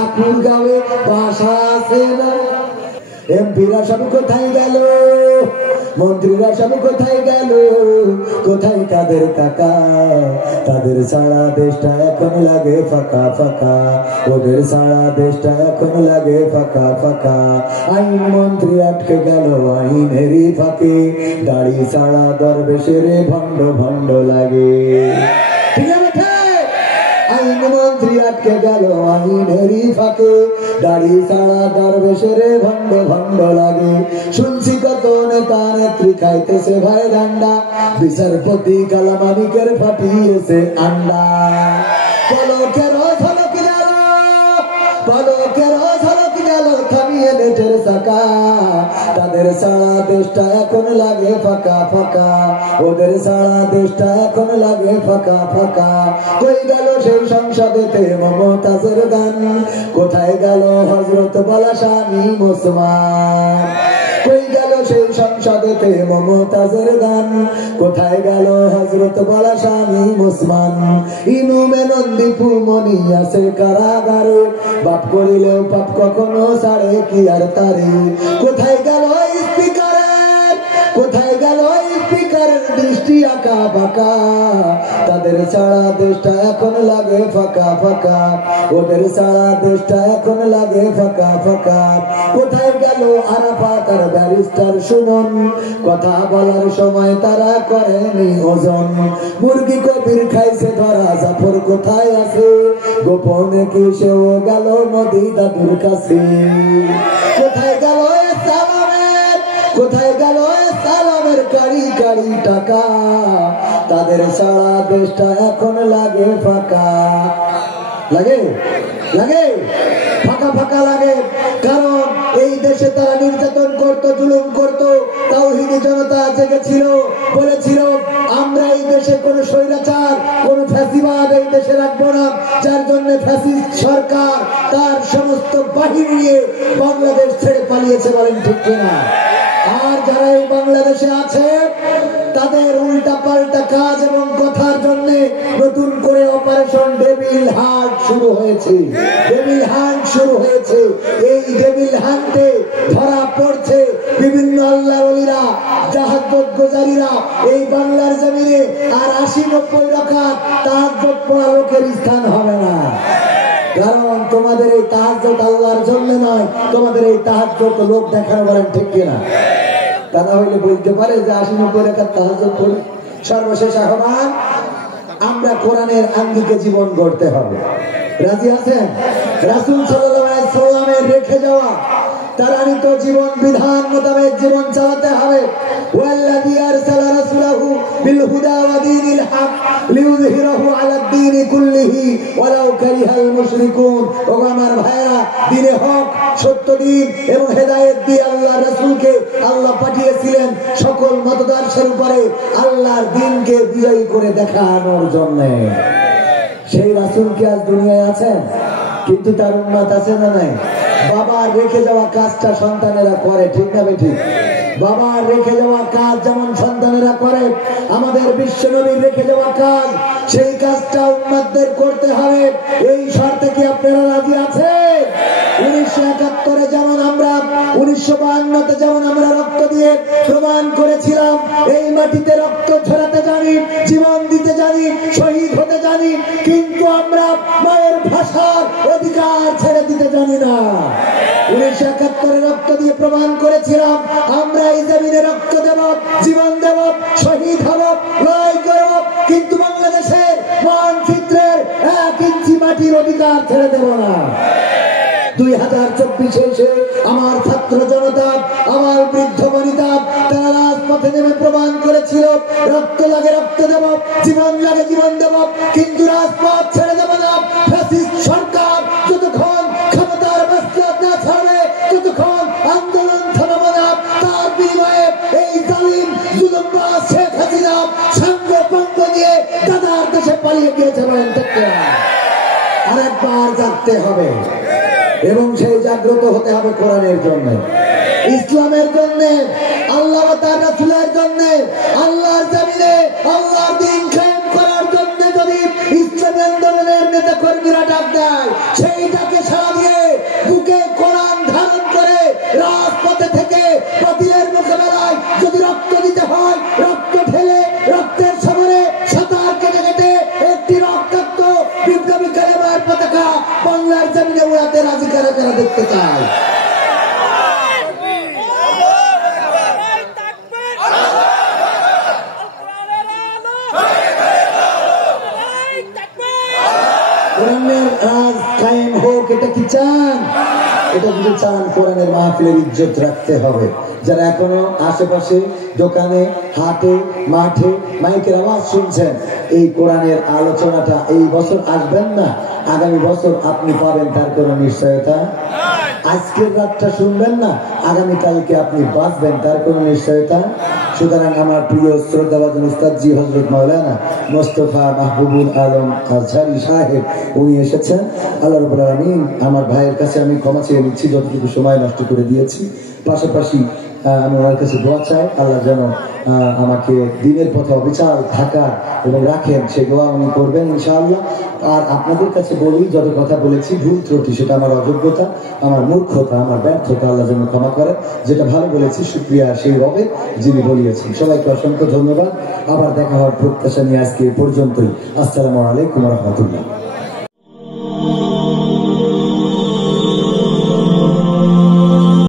ঠাকুর গাঁয়ে বাসা আছে না। এমপিরা সব কোথায় গেল, মন্ত্রীরা সব কোথায় গেল, কোথায় তাদের টাকা? তাদের সারা দেশটা এখন লাগে ফাঁকা ফাঁকা, ওদের সারা দেশটা এখন লাগে ফাঁকা ফাঁকা। আইন মন্ত্রী আটকে গেল আইনেরই ফাঁকে, দাড়ি সারা দরবেশের ভণ্ড ভণ্ড লাগে। ঠিক আছে, আইন মন্ত্রী আটকে গেল আইনেরই ফাঁকে, দাড়ি সারা দরবেশের ভণ্ড ভণ্ড লাগে। শুনছি কত নেতা নেত্রী খাইতেছে ভাই ডান্ডা, বিচারপতি কালামানিকের ফাটিয়েছে আন্ডা। পলকের ঝলক গেল, পলকের ঝলক গেল থামিয়ে নেটের চাকা, তাদের সারা দেশটা এখন লাগে ফাঁকা ফাঁকা, ওদের সারা দেশটা এখন লাগে ফাঁকা ফাঁকা। কই গেল সেই সংসদেতে মমতাজের গান, কোথায় গেল হযরত বলা শামীম ওসমান? কই গেল সেই সংসদেতে মমতাজের গান, কোথায় গেল হযরত বলা শামীম ওসমান? ইনুমে নন্দীপু মনি আছে কারাগারে, বাপ করিলেও পাপ কখনো ছাড়ে কি আর তারে? কোথায় গেল স্পিকারের, কোথায় গেল স্পিকারের দৃষ্টি আঁকা বাঁকা, তাদের সারা দেশটা এখন লাগে ফাঁকা ফাঁকা, ওদের সারা দেশটা এখন লাগে ফাঁকা ফাঁকা। কোথায় গেল আরাফাত আর ব্যারিস্টার সুমন, কথা বলার সময় তারা করেনি ওজন? মুরগি কবির খাইছে ধরা, জাফর কোথায় আছে? গোপনে কি সেও গেল মোদি দাদুর কাছে? কোথায় গেল সালামের, কোথায় গেল সালামের কারি কারি টাকা, তাদের সারা দেশটা এখন লাগে ফাঁকা। লাগে লাগে ফাঁকা ফাঁকা লাগে, কারণ এই দেশে তারা নির্যাতন করত, জুলুম করত। তাওহীদি জনতা জেগেছিল, বলেছিল আমরা এই দেশে কোন স্বৈরাচার, কোন ফ্যাসিবাদ এই দেশে রাখবো না, যার জন্য ফ্যাসিস্ট সরকার তার সমস্ত বাহিনী নিয়ে বাংলাদেশ ছেড়ে পালিয়েছে। বলেন ঠিক কিনা? আর যারা এই বাংলাদেশে আছে তাদের উল্টা পাল্টা কাজ এবং কথার জন্য নতুন করে অপারেশন ডেভিল হান্ট শুরু হয়েছে। ডেভিল হান্ট শুরু হয়েছে। এই ডেভিল হান্টে ধরা পড়ছে বিভিন্ন আল্লাহ ওলিরা, জাহাজ্জত গুজারিরা এই বাংলার জমিনে। আর ৮০-৯০ রাকাত তাহাজ্জুদ পড়া লোকের স্থান হবে না, কারণ তোমাদের এই তাহাজ্জুদ আল্লাহর জন্য নয়, তোমাদের এই তাহাজ্জুদ লোক দেখানো। বলেন ঠিক কিনা? তা না হইলে বলতে পারে যে ৮০-৯০ রাকাত তাহাজ্জুদ পড়ি। সর্বশেষ আহ্বান, আমরা কোরআনের আঙ্গিকে জীবন গড়তে হবে। রাজি আছেন? রাসূল সাল্লাল্লাহু আলাইহি সাল্লামের রেখে যাওয়া তারানিত জীবন বিধান মোতাবেক জীবন চালাতে হবে। ওয়াল্লাযী আরসালা রাসূলাহু বিল হুদা ওয়া দীনিল হক লিইয়ুযহিরাহু আলাদ দীনি কুল্লিহি ওয়ালাউ কারিহাল মুশরিকুন। ও আমার ভাইরা, দ্বীনে হক, সত্য দ্বীন এবং হেদায়েত দিয়ে আল্লাহ রাসূলকে আল্লাহ পাঠিয়েছিলেন সকল মতদর্শের উপরে আল্লাহর দ্বীনকে বিজয়ী করে দেখানোর জন্য। সেই রাসূল কি আজ দুনিয়ায় আছেন? কিন্তু তার উম্মত আছে না নাই? বাবার রেখে যাওয়া কাজটা সন্তানেরা করে, ঠিক না বেঠিক? বাবার রেখে যাওয়া কাজ যেমন সন্তানেরা করে, আমাদের বিশ্বনবীর রেখে যাওয়া কাজ, সেই কাজটা উম্মতদের করতে হবে। এই শর্তে কি আপনারা রাজি আছেন? 1971-এ যেমন আমরা, 1952-তে যেমন আমরা রক্ত দিয়ে প্রমাণ করেছিলাম এই মাটিতে রক্ত ঝরাতে জানি, জীবন দিতে জানি, শহীদ হতে জানি, কিন্তু আমরা মায়ের ভাষার অধিকার ছেড়ে দিতে জানি না। 1971-এ রক্ত দিয়ে প্রমাণ করেছিলাম আমরা এই জমিনে রক্ত দেব, জীবন দেব, শহীদ হব, লড়াই করব, কিন্তু বাংলাদেশের মানচিত্রের 1 ইঞ্চি মাটির অধিকার ছেড়ে দেব না। 2024-এ এসে আমার ছাত্র জনতা, আমার বৃদ্ধ বনিতা তারা রাজপথে নেমে প্রমাণ করেছিল রক্ত লাগে রক্ত দেব, জীবন লাগে জীবন দেব, কিন্তু রাজপথ ছেড়ে দেব না। ফ্যাসিস্ট সরকার যতক্ষণ ক্ষমতার বাস্তব না ছাড়বে, ততক্ষণ আন্দোলন থামাবো না। তার বিনিময়ে এই জালিম জুলুমবাজ শেখ হাসিনা সঙ্গ পঙ্গ নিয়ে দাদার দেশে পালিয়ে গিয়েছে। আরেকবার জাগতে হবে এবং সেই জাগ্রত হতে হবে কোরআনের জন্য, ইসলামের জন্য, আল্লাহ ও তার রাসূলের জন্য, আল্লাহর জমিনে আল্লাহর দ্বীন কায়েম করার জন্য। যদি ইসলামী আন্দোলনের নেতা কর্মীরা ডাক দেয়, সেই ডাকে সাড়া দিয়ে উড়াতে রাজি কারা কারা দেখতে চায়? কোরআনের রাজ কায়েম হোক, এটা কি চান? এটা যদি চান কোরআনের মাহফিলের ইজ্জত রাখতে হবে। যারা এখনো আশেপাশে দোকানে হাটে মাঠে মাইকের আওয়াজ শুনছেন, এই কোরআনের আলোচনাটা এই বছর আসবেন না, আগামী বছর আপনি পাবেন তার কোনো নিশ্চয়তা। আজকের রাতটা শুনবেন না, আগামীকালকে আপনি বাঁচবেন তার কোনো নিশ্চয়তা। সুতরাং আমার প্রিয় শ্রদ্ধাভাজন উস্তাদজি হযরত মাওলানা মোস্তফা মাহবুবুল আলম আজহারী সাহেব উনি এসেছেন। আল্লাহ রাব্বুল আলামিন আমার ভাইয়ের কাছে আমি ক্ষমা চেয়ে নিচ্ছি যতটুকু সময় নষ্ট করে দিয়েছি। পাশাপাশি আমি ওনার কাছে দোয়া চাই, আল্লাহ যেন আমাকে দিনের পথে অবিচল থাকার এবং রাখেন, সে দোয়া উনি করবেন ইনশাআল্লাহ। আর আপনাদের কাছে বলি, যত কথা বলেছি ভুল ত্রুটি সেটা আমার অযোগ্যতা, আমার মূর্খতা, আমার ব্যর্থতা, আল্লাহ যেন ক্ষমা করেন। যেটা ভালো বলেছি শুকরিয়া সেই রবের যিনি বলিয়েছেন। সবাইকে অসংখ্য ধন্যবাদ। আবার দেখা হওয়ার প্রত্যাশা নিয়ে আজকে এই পর্যন্তই। আসসালামু আলাইকুম ওয়া রাহমাতুল্লাহ।